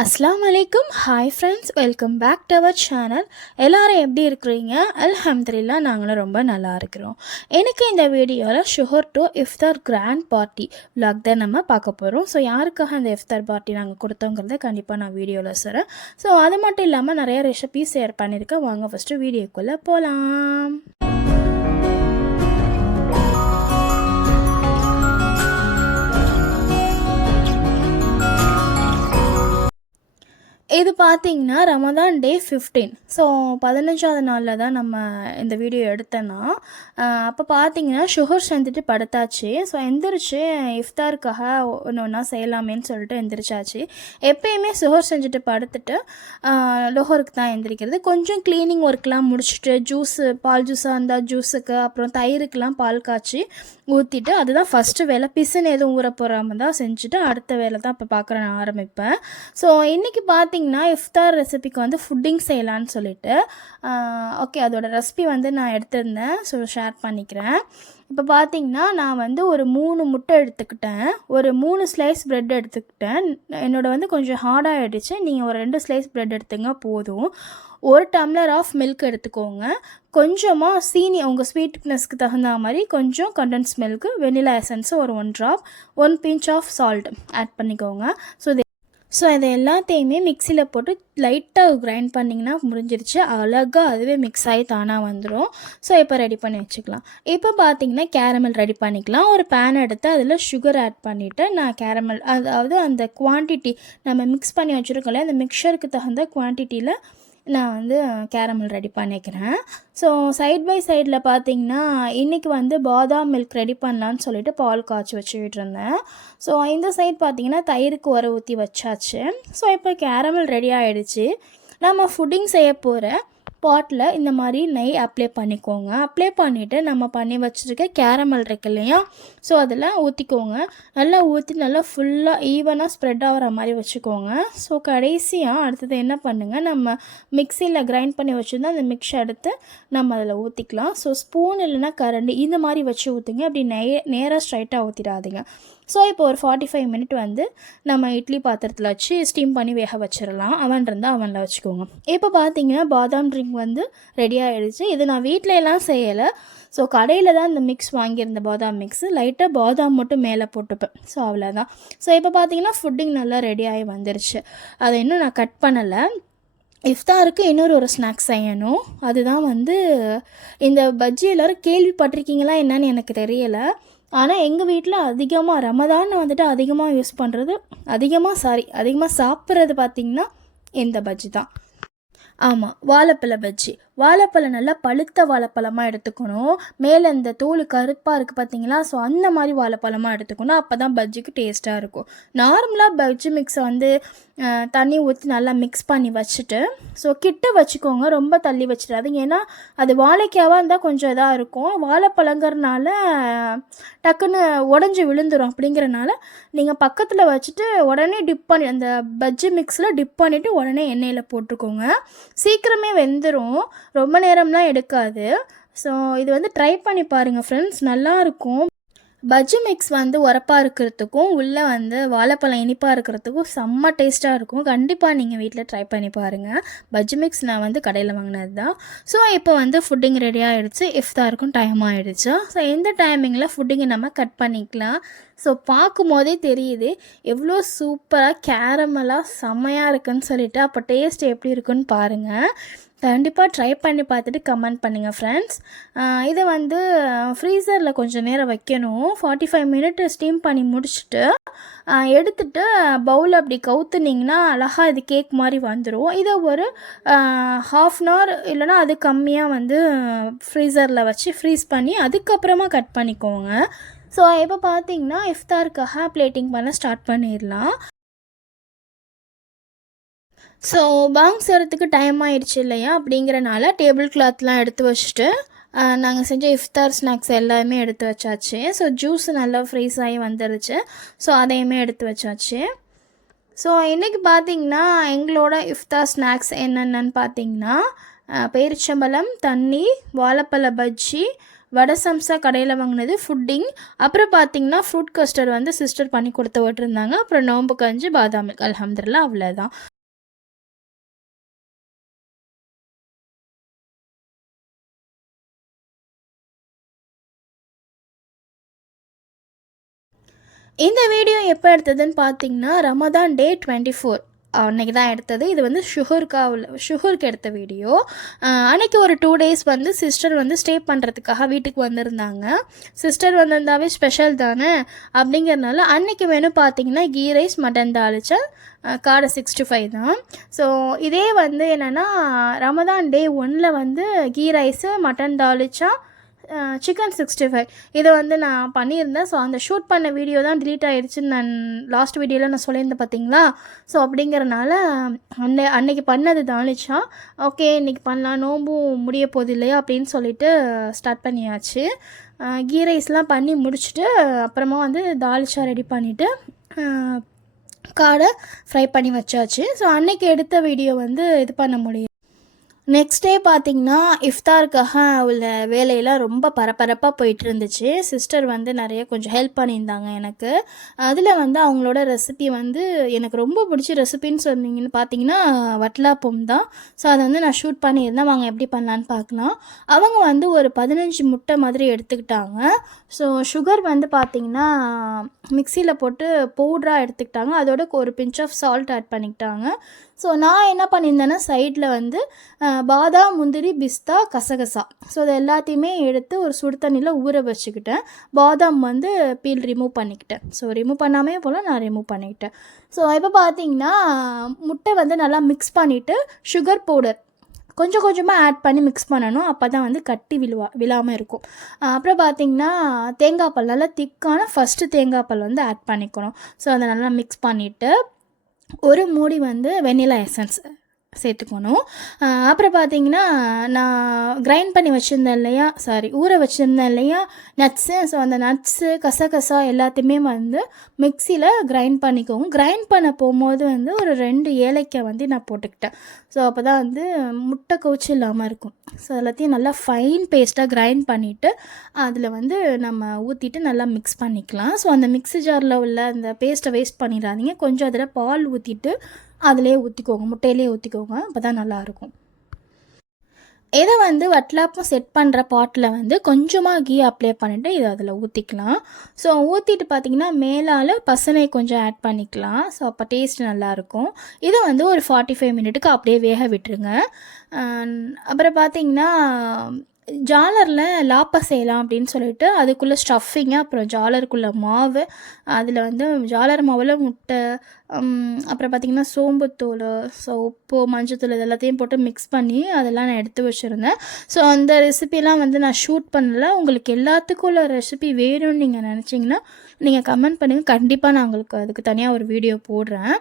அஸ்ஸலாமு அலைக்கும். Hi friends, welcome back to our channel. எல்லோரும் எப்படி இருக்கிறீங்க? அல்ஹம்துலில்லாஹ் நாங்களும் ரொம்ப நல்லா இருக்கிறோம். எனக்கு இந்த வீடியோவில் ஷுகர் டு இஃப்தார் கிராண்ட் பார்ட்டி விலாக் தான் நம்ம பார்க்க போகிறோம். ஸோ யாருக்காக அந்த இஃப்தார் பார்ட்டி நாங்கள் கொடுத்தோங்கிறத கண்டிப்பாக நான் வீடியோவில் சொல்கிறேன். ஸோ அது மட்டும் இல்லாமல் நிறைய ரெசிபீஸ் ஷேர் பண்ணியிருக்கேன். வாங்க ஃபஸ்ட்டு வீடியோக்குள்ளே போகலாம். இது பார்த்திங்கன்னா ரமதான் டே 15. ஸோ 15வது நாளில் தான் நம்ம இந்த வீடியோ எடுத்தேன்னா, அப்போ பார்த்திங்கன்னா ஷுகர் செஞ்சுட்டு படுத்தாச்சு. ஸோ எந்திரிச்சு இஃப்தாருக்காக ஒன்று ஒன்றா செய்யலாமேன்னு சொல்லிட்டு எந்திரிச்சாச்சு. எப்போயுமே ஷுகர் செஞ்சுட்டு படுத்துட்டு லோஹருக்கு தான் எந்திரிக்கிறது. கொஞ்சம் க்ளீனிங் ஒர்க்லாம் முடிச்சுட்டு பால் ஜூஸாக இருந்தால் ஜூஸுக்கு, அப்புறம் தயிருக்கெலாம் பால் காய்ச்சி ஊற்றிட்டு, அதுதான் ஃபஸ்ட்டு வேலை. பிசுன்னு எதுவும் ஊற போகாமல் தான் செஞ்சுட்டு அடுத்த வேலை தான் இப்போ பார்க்குற நான் ஆரம்பிப்பேன். ஸோ இன்றைக்கி பார்த்திங்கன்னா இஃப்தார் ரெசிபிக்கு வந்து ஃபுட்டிங் செய்யலான்னு சொல்லிட்டு ஓகே, அதோடய ரெசிபி வந்து நான் எடுத்திருந்தேன். ஸோ ஷேர் பண்ணிக்கிறேன். இப்போ பார்த்திங்கன்னா நான் வந்து ஒரு 3 முட்டை எடுத்துக்கிட்டேன், ஒரு 3 ஸ்லைஸ் ப்ரெட் எடுத்துக்கிட்டேன். என்னோடய வந்து கொஞ்சம் ஹார்டாகிடுச்சு. நீங்கள் ஒரு 2 ஸ்லைஸ் ப்ரெட் எடுத்துங்க போதும். 1 டம்ளர் ஆஃப் மில்க் எடுத்துக்கோங்க. கொஞ்சமாக சீனி உங்கள் ஸ்வீட்னஸ்க்கு தகுந்த மாதிரி கொஞ்சம் கண்டென்ஸ் மில்க்கு, வெனிலா எசன்ஸு ஒரு 1 drop, 1 pinch of salt add பண்ணிக்கோங்க. ஸோ இதை எல்லாத்தையுமே மிக்சியில் போட்டு லைட்டாக கிரைண்ட் பண்ணிங்கன்னா முடிஞ்சிருச்சு. அழகாக அதுவே மிக்ஸ் ஆகி தானாக வந்துடும். ஸோ இப்போ ரெடி பண்ணி வச்சுக்கலாம். இப்போ பார்த்திங்கன்னா கேரமல் ரெடி பண்ணிக்கலாம். ஒரு பேன் எடுத்து அதில் சுகர் ஆட் பண்ணிவிட்டு நான் கேரமல், அதாவது அந்த குவான்டிட்டி நம்ம மிக்ஸ் பண்ணி வச்சுருக்கோம்ல, அந்த மிக்சருக்கு தகுந்த குவான்டிட்டியில் நான் வந்து கேரமல் ரெடி பண்ணிக்கிறேன். ஸோ சைட் பை சைடில் பார்த்திங்கன்னா இன்றைக்கி வந்து பாதாம் மில்க் ரெடி பண்ணலான்னு சொல்லிட்டு பால் காய்ச்சி வச்சுக்கிட்டு இருந்தேன். ஸோ இந்த சைட் பார்த்திங்கன்னா தயிருக்கு உர ஊற்றி வச்சாச்சு. ஸோ இப்போ கேரமல் ரெடி ஆகிடுச்சு. நம்ம ஃபுட்டிங் செய்ய போகிற பாட்டில் இந்த மாதிரி நெய் அப்ளை பண்ணிக்கோங்க. அப்ளை பண்ணிவிட்டு நம்ம பண்ணி வச்சுருக்க கேரமல் இருக்கு இல்லையா, ஸோ அதில் ஊற்றிக்கோங்க. நல்லா ஊற்றி நல்லா ஃபுல்லாக ஈவனாக ஸ்ப்ரெட் ஆகிற மாதிரி வச்சுக்கோங்க. ஸோ கடைசியாக அடுத்தது என்ன பண்ணுங்கள், நம்ம மிக்சியில் கிரைண்ட் பண்ணி வச்சுருந்தா அந்த மிக்ஸ் எடுத்து நம்ம அதில் ஊற்றிக்கலாம். ஸோ ஸ்பூன் இல்லைன்னா கரண்டி இந்த மாதிரி வச்சு ஊற்றுங்க. அப்படி நேராக ஸ்ட்ரைட்டாக ஊற்றிடாதீங்க. ஸோ இப்போ ஒரு 45 மினிட் வந்து நம்ம இட்லி பாத்திரத்தில் வச்சு ஸ்டீம் பண்ணி வேக வச்சிடலாம். அவன் இருந்தால் அவனில் வச்சுக்கோங்க. இப்போ பார்த்தீங்கன்னா பாதாம் ட்ரிங்க் வந்து ரெடி ஆகிடுச்சு. இது நான் வீட்டில எல்லாம் செய்யலை. ஸோ கடையில் தான் இந்த மிக்ஸ் வாங்கியிருந்த பாதாம் மிக்ஸு. லைட்டாக பாதாம் மட்டும் மேலே போட்டுப்பேன். ஸோ அவ்வளோதான். ஸோ இப்போ பார்த்தீங்கன்னா ஃபுட்டிங் நல்லா ரெடி ஆகி வந்துருச்சு. அதை இன்னும் நான் கட் பண்ணலை. இஃப்தாருக்கு ஒரு ஸ்நாக்ஸ் செய்யணும். அதுதான் வந்து இந்த பஜ்ஜி எல்லோரும் கேள்விப்பட்டிருக்கீங்களா என்னன்னு எனக்கு தெரியலை. ஆனால் எங்கள் வீட்டில் அதிகமாக ரமதானை வந்துட்டு அதிகமாக சாப்பிட்றது பார்த்திங்கன்னா இந்த பஜ்ஜி தான். ஆமாம், வாழைப்பழ பஜ்ஜி. வாழைப்பழம் நல்லா பழுத்த வாழைப்பழமாக எடுத்துக்கணும். மேலே இந்த தோல் கருப்பாக இருக்குது பார்த்தீங்களா, ஸோ அந்த மாதிரி வாழைப்பழமாக எடுத்துக்கணும். அப்போ தான் பஜ்ஜிக்கு டேஸ்ட்டாக இருக்கும். நார்மலாக பஜ்ஜி மிக்ஸை வந்து தண்ணி ஊற்றி நல்லா மிக்ஸ் பண்ணி வச்சுட்டு, ஸோ கிட்ட வச்சுக்கோங்க, ரொம்ப தள்ளி வச்சிடாதீங்க. ஏன்னா அது வாழைக்காவாக இருந்தால் கொஞ்சம் இதாக இருக்கும். வாழைப்பழங்கிறனால டக்குன்னு உடஞ்சி விழுந்துடும். அப்படிங்கிறனால நீங்கள் பக்கத்தில் வச்சுட்டு உடனே அந்த பஜ்ஜி மிக்ஸில் டிப் பண்ணிவிட்டு உடனே எண்ணெயில் போட்டுக்கோங்க. சீக்கிரமே வெந்துடும், ரொம்ப நேரம்லாம் எடுக்காது. ஸோ இது வந்து ட்ரை பண்ணி பாருங்கள் ஃப்ரெண்ட்ஸ், நல்லாயிருக்கும். பஜ்ஜி மிக்ஸ் வந்து உரப்பாக இருக்கிறதுக்கும் உள்ளே வந்து வாழைப்பழம் இனிப்பாக இருக்கிறதுக்கும் செம்ம டேஸ்ட்டாக இருக்கும். கண்டிப்பாக நீங்கள் வீட்டில் ட்ரை பண்ணி பாருங்கள். பஜ்ஜி மிக்ஸ் நான் வந்து கடையில் வாங்கினது தான். ஸோ இப்போ வந்து ஃபுட்டிங் ரெடி ஆகிடுச்சு. இஃப்தாருக்கும் டைம் ஆகிடுச்சு. ஸோ இந்த டைமிங்கில் ஃபுட்டிங்கை நம்ம கட் பண்ணிக்கலாம். ஸோ பார்க்கும் போதே தெரியுது எவ்வளோ சூப்பராக கேரமலாக செம்மையாக இருக்குன்னு சொல்லிட்டு. அப்போ டேஸ்ட் எப்படி இருக்குன்னு பாருங்கள். கண்டிப்பாக ட்ரை பண்ணி பார்த்துட்டு கமெண்ட் பண்ணுங்கள் ஃப்ரெண்ட்ஸ். இதை வந்து ஃப்ரீசரில் கொஞ்சம் நேரம் வைக்கணும். 45 மினிட் ஸ்டீம் பண்ணி முடிச்சுட்டு எடுத்துகிட்டு பவுல் அப்படி கவுத்துனிங்கன்னா அழகாக இது கேக் மாதிரி வந்துடும். இதை ஒரு 1/2 hour இல்லைனா அது கம்மியாக வந்து ஃப்ரீசரில் வச்சு ஃப்ரீஸ் பண்ணி அதுக்கப்புறமா கட் பண்ணிக்கோங்க. ஸோ இப்போ பார்த்தீங்கன்னா இஃப்தாருக்காக பிளேட்டிங் பண்ண ஸ்டார்ட் பண்ணிடலாம். ஸோ பாங் செய்கிறதுக்கு டைம் ஆயிடுச்சு இல்லையா, அப்படிங்கிறனால டேபிள் கிளாத்லாம் எடுத்து வச்சுட்டு நாங்கள் செஞ்ச இஃப்தார் ஸ்நாக்ஸ் எல்லாமே எடுத்து வச்சாச்சு. ஸோ ஜூஸ் நல்லா ஃப்ரீஸ் ஆகி வந்துருச்சு. ஸோ அதையுமே எடுத்து வச்சாச்சு. ஸோ இன்றைக்கி பார்த்திங்கன்னா எங்களோட இஃப்தார் ஸ்நாக்ஸ் என்னென்னு பார்த்திங்கன்னா பேரிச்சம்பழம், தண்ணி, வாழைப்பழ பஜ்ஜி, வடை சம்சா கடையில் வாங்கினது, ஃபுட்டிங், அப்புறம் பார்த்திங்கன்னா ஃப்ரூட் கஸ்டர்ட் வந்து சிஸ்டர் பண்ணி கொடுத்து விட்டுருந்தாங்க. அப்புறம் நோம்பு கஞ்சி, பாதாம் மில்க். அல்ஹம்துலில்லாஹ் அவ்வளோதான். இந்த வீடியோ எப்போ எடுத்ததுன்னு பார்த்தீங்கன்னா ரமதான் டே 24 அன்றைக்கி தான் எடுத்தது. இது வந்து ஷுகருக்கு எடுத்த வீடியோ. அன்றைக்கி ஒரு 2 டேஸ் வந்து சிஸ்டர் வந்து ஸ்டே பண்ணுறதுக்காக வீட்டுக்கு வந்திருந்தாங்க. சிஸ்டர் வந்திருந்தாவே ஸ்பெஷல் தானே அப்படிங்கிறதுனால அன்றைக்கி வேணும் பார்த்தீங்கன்னா கீ ரைஸ், மட்டன் தாளிச்சா, காடை 65 தான். ஸோ இதே வந்து என்னென்னா ரமதான் டே 1 வந்து கீ ரைஸு, மட்டன் தாளிச்சா, சிக்கன் 65 இதை வந்து நான் பண்ணியிருந்தேன். ஸோ அந்த ஷூட் பண்ண வீடியோ தான் டிலீட் ஆகிடுச்சின்னு நான் லாஸ்ட் வீடியோவில் நான் சொல்லியிருந்தேன் பார்த்தீங்களா. ஸோ அப்படிங்கிறனால அன்னைக்கு பண்ணது தாளிச்சா ஓகே இன்றைக்கி பண்ணலாம், நோம்பும் முடிய போகுது இல்லையா அப்படின்னு சொல்லிட்டு ஸ்டார்ட் பண்ணியாச்சு. கீ ரைஸ்லாம் பண்ணி முடிச்சுட்டு அப்புறமா வந்து தாளிச்சா ரெடி பண்ணிவிட்டு காடை ஃப்ரை பண்ணி வச்சாச்சு. ஸோ அன்றைக்கி எடுத்த வீடியோ வந்து இது பண்ண முடியும். நெக்ஸ்ட் டே பார்த்திங்கன்னா இஃப்தாருக்காக உள்ள வேலையெல்லாம் ரொம்ப பரபரப்பாக போயிட்டு இருந்துச்சு. சிஸ்டர் வந்து நிறைய கொஞ்சம் ஹெல்ப் பண்ணியிருந்தாங்க எனக்கு. அதில் வந்து அவங்களோட ரெசிபி வந்து எனக்கு ரொம்ப பிடிச்ச ரெசிபின்னு சொன்னீங்கன்னு பார்த்தீங்கன்னா வட்டலாப்பம் தான். ஸோ அதை வந்து நான் ஷூட் பண்ணியிருந்தேன். வாங்க எப்படி பண்ணலான்னு பார்க்கலாம். அவங்க வந்து ஒரு 15 முட்டை மாதிரி எடுத்துக்கிட்டாங்க. ஸோ சுகர் வந்து பார்த்திங்கன்னா மிக்சியில் போட்டு பவுட்ராக எடுத்துக்கிட்டாங்க. அதோட ஒரு பிஞ்ச் ஆஃப் சால்ட் ஆட் பண்ணிக்கிட்டாங்க. ஸோ நான் என்ன பண்ணியிருந்தேன்னா சைடில் வந்து பாதாம், முந்திரி, பிஸ்தா, கசகசா ஸோ அது எல்லாத்தையுமே எடுத்து ஒரு சுடு தண்ணியில் ஊற வச்சுக்கிட்டேன். பாதாம் வந்து பீல் ரிமூவ் பண்ணிக்கிட்டேன். ஸோ ரிமூவ் பண்ணாமே போல் நான் ரிமூவ் பண்ணிக்கிட்டேன். ஸோ இப்போ பார்த்திங்கன்னா முட்டை வந்து நல்லா மிக்ஸ் பண்ணிவிட்டு சுகர் பவுடர் கொஞ்சம் கொஞ்சமாக ஆட் பண்ணி மிக்ஸ் பண்ணணும். அப்போ தான் வந்து கட்டி விழாமல் இருக்கும். அப்புறம் பார்த்திங்கன்னா தேங்காய் பால் நல்லா திக்கான ஃபஸ்ட்டு தேங்காய் பால் வந்து ஆட் பண்ணிக்கணும். ஸோ அதை நல்லா மிக்ஸ் பண்ணிவிட்டு ஒரு மூடி வந்து வெண்ணிலா எசன்ஸ் சேர்த்துக்கணும். அப்புறம் பார்த்திங்கன்னா நான் கிரைண்ட் பண்ணி வச்சுருந்தேன் இல்லையா, ஊற வச்சுருந்தேன் இல்லையா நட்ஸு. ஸோ அந்த நட்ஸு, கசகசா எல்லாத்தையுமே வந்து மிக்சியில் கிரைண்ட் பண்ணிக்கோங்க. கிரைண்ட் பண்ண போகும்போது வந்து ஒரு 2 ஏலக்காய் வந்து நான் போட்டுக்கிட்டேன். ஸோ அப்போ தான் வந்து முட்டை கவுச்சி இல்லாமல் இருக்கும். ஸோ எல்லாத்தையும் நல்லா ஃபைன் பேஸ்ட்டாக கிரைண்ட் பண்ணிவிட்டு அதில் வந்து நம்ம ஊற்றிட்டு நல்லா மிக்ஸ் பண்ணிக்கலாம். ஸோ அந்த மிக்ஸி ஜாரில் உள்ள அந்த பேஸ்ட்டை வேஸ்ட் பண்ணிடாதீங்க. கொஞ்சம் அதில் பால் ஊற்றிட்டு அதிலே ஊற்றிக்கோங்க, முட்டையிலே ஊற்றிக்கோங்க. அப்போ தான் நல்லாயிருக்கும். இதை வந்து வட்டலாப்பம் செட் பண்ணுற பாட்டில் வந்து கொஞ்சமாக கீ அப்ளை பண்ணிவிட்டு இதை அதில் ஊற்றிக்கலாம். ஸோ ஊற்றிட்டு பார்த்திங்கன்னா மேலால் பசனை கொஞ்சம் ஆட் பண்ணிக்கலாம். ஸோ அப்போ டேஸ்ட் நல்லாயிருக்கும். இதை வந்து ஒரு 45 மினிட்டுக்கு அப்படியே வேக விட்டுருங்க. அப்புறம் பார்த்திங்கன்னா ஜாலரில் லாப்பா செய்யலாம் அப்படின்னு சொல்லிட்டு அதுக்குள்ளே ஸ்டஃபிங்கு, அப்புறம் ஜாலருக்குள்ளே மாவு, அதில் வந்து ஜாலர் மாவில் முட்டை, அப்புறம் பார்த்திங்கன்னா சோம்புத்தூள், ஸோ உப்பு, மஞ்சத்தூள் இது எல்லாத்தையும் போட்டு மிக்ஸ் பண்ணி அதெல்லாம் நான் எடுத்து வச்சுருந்தேன். ஸோ அந்த ரெசிபிலாம் வந்து நான் ஷூட் பண்ணல. உங்களுக்கு எல்லாத்துக்கும் உள்ள ரெசிபி வேணும்னு நீங்கள் நினச்சிங்கன்னா நீங்கள் கமெண்ட் பண்ணுங்கள். கண்டிப்பாக நான் உங்களுக்கு அதுக்கு தனியாக ஒரு வீடியோ போடுறேன்.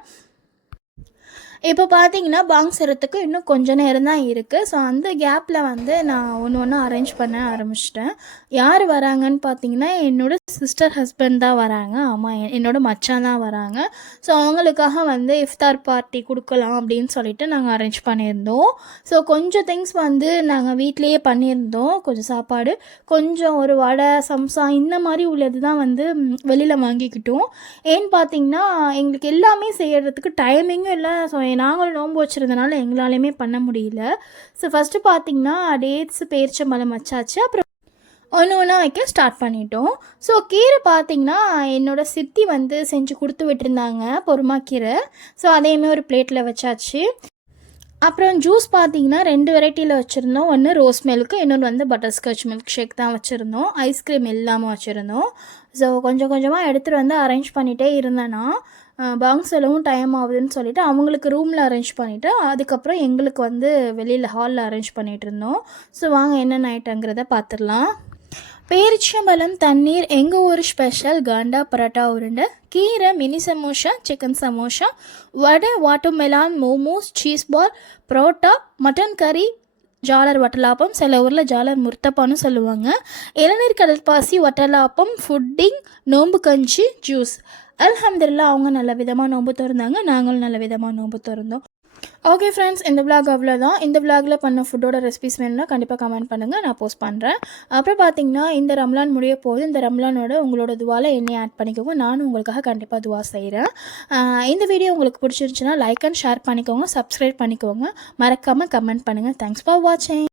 இப்போ பார்த்தீங்கன்னா பாங் செய்கிறதுக்கு இன்னும் கொஞ்சம் நேரம் தான் இருக்குது. ஸோ அந்த கேப்பில் வந்து நான் ஒன்று அரேஞ்ச் பண்ண ஆரம்பிச்சிட்டேன். யார் வராங்கன்னு பார்த்தீங்கன்னா என்னோடய சிஸ்டர் ஹஸ்பண்ட் தான் வராங்க. ஆமாம், என்னோடய மச்சான் தான் வராங்க. ஸோ அவங்களுக்காக வந்து இஃப்தார் பார்ட்டி கொடுக்கலாம் அப்படின்னு சொல்லிட்டு நாங்கள் அரேஞ்ச் பண்ணியிருந்தோம். ஸோ கொஞ்சம் திங்ஸ் வந்து நாங்கள் வீட்லேயே பண்ணியிருந்தோம். கொஞ்சம் சாப்பாடு, கொஞ்சம் ஒரு வடை, சம்சா இந்த மாதிரி உள்ளது தான் வந்து வெளியில் வாங்கிக்கிட்டோம். ஏன்னு பார்த்தீங்கன்னா எங்களுக்கு எல்லாமே செய்கிறதுக்கு டைமிங்கும் இல்லை. ஸோ நாங்களும் நோன்பு வச்சுருந்தனால எங்களாலையுமே பண்ண முடியல. ஸோ ஃபஸ்ட்டு பார்த்திங்கன்னா டேட்ஸு, பேரிச்சம்பழம் வச்சாச்சு. அப்புறம் ஒன்று வைக்க ஸ்டார்ட் பண்ணிட்டோம். ஸோ கீரை பார்த்திங்கன்னா என்னோடய சித்தி வந்து செஞ்சு கொடுத்து விட்டுருந்தாங்க, பொறுமா கீரை. ஸோ அதையுமே ஒரு பிளேட்டில் வச்சாச்சு. அப்புறம் ஜூஸ் பார்த்திங்கன்னா 2 வெரைட்டியில் வச்சுருந்தோம். ஒன்று ரோஸ் மில்க்கு, இன்னொன்று வந்து பட்டர்ஸ்காட்ச் மில்க் ஷேக் தான் வச்சுருந்தோம். ஐஸ்கிரீம் இல்லாமல் வச்சுருந்தோம். ஸோ கொஞ்சம் கொஞ்சமாக எடுத்துகிட்டு வந்து அரேஞ்ச் பண்ணிகிட்டே இருந்தேன்னா பாங் செல்லவும் டைம் ஆகுதுன்னு சொல்லிவிட்டு அவங்களுக்கு ரூமில் அரேஞ்ச் பண்ணிவிட்டு அதுக்கப்புறம் எங்களுக்கு வந்து வெளியில் ஹாலில் அரேஞ்ச் பண்ணிகிட்டு இருந்தோம். ஸோ வாங்க என்னென்ன ஐட்டங்கிறத பார்த்துடலாம். பேரிச்சம்பழம், தண்ணீர், எங்கள் ஊர் ஸ்பெஷல் காண்டா பரோட்டா உருண்டை, கீரை, mini samosa, chicken samosa, vada, watermelon, momos, cheese ball, parotta, mutton கறி, ஜாலர் வட்டலாப்பம், சில ஊரில் ஜாலர் முர்த்தப்பான்னு சொல்லுவாங்க, இளநீர் கடல்பாசி, வட்டலாப்பம், ஃபுட்டிங், நோம்பு கஞ்சி, ஜூஸ். அல்ஹம்துலில்லாஹ் அவங்க நல்ல விதமாக நோம்பு திறந்தாங்க, நாங்களும் நல்ல விதமாக நோம்பு திறந்தோம். ஓகே ஃப்ரெண்ட்ஸ், இந்த விளாக் அவ்வளோதான். இந்த விளாகில் பண்ண ஃபுட்டோட ரெசிபிஸ் வேணும்னா கண்டிப்பாக கமெண்ட் பண்ணுங்கள், நான் போஸ்ட் பண்ணுறேன். அப்புறம் பார்த்திங்கன்னா இந்த ரம்லான் முடிய போகுது. இந்த ரம்லானோட உங்களோட துவாவில் என்னையும் ஆட் பண்ணிக்கோங்க. நானும் உங்களுக்காக கண்டிப்பாக துவா செய்கிறேன். இந்த வீடியோ உங்களுக்கு பிடிச்சிருந்துச்சுன்னா லைக் அண்ட் ஷேர் பண்ணிக்கோங்க, சப்ஸ்கிரைப் பண்ணிக்கோங்க, மறக்காமல் கமெண்ட் பண்ணுங்கள். தேங்க்ஸ் ஃபார் வாட்சிங்.